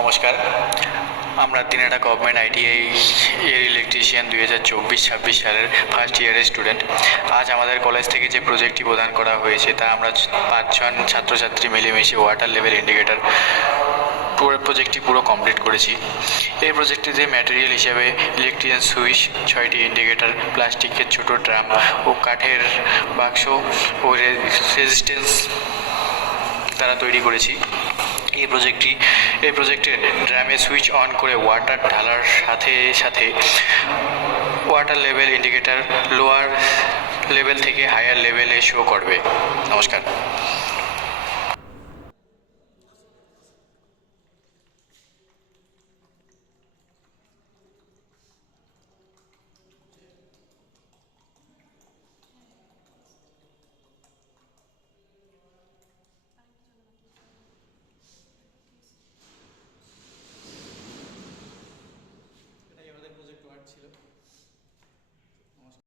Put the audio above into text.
নমস্কার, আমরা Dinhata government ITI এর ইলেকট্রিশিয়ান 2024-26 সালের ফার্স্ট ইয়ারের স্টুডেন্ট। আজ আমাদের কলেজ থেকে যে প্রজেক্টটি প্রদান করা হয়েছে তা আমরা 5 জন ছাত্রছাত্রী মিলেমিশে ওয়াটার লেভেল ইন্ডিকেটর প্রজেক্টটি পুরো কমপ্লিট করেছি। এই প্রজেক্টটিতে ম্যাটেরিয়াল হিসাবে ইলেকট্রিশিয়ান সুইচ, 6টি ইন্ডিকেটর, প্লাস্টিকের ছোট ড্রাম ও কাঠের বাক্স ও রেজিস্ট্যান্স দ্বারা তৈরি করেছি। এই প্রজেক্টে ড্রামে সুইচ অন করে ওয়াটার ঢালার সাথে সাথে water level indicator lower level থেকে হায়ার লেভেলে শো করবে। নমস্কার।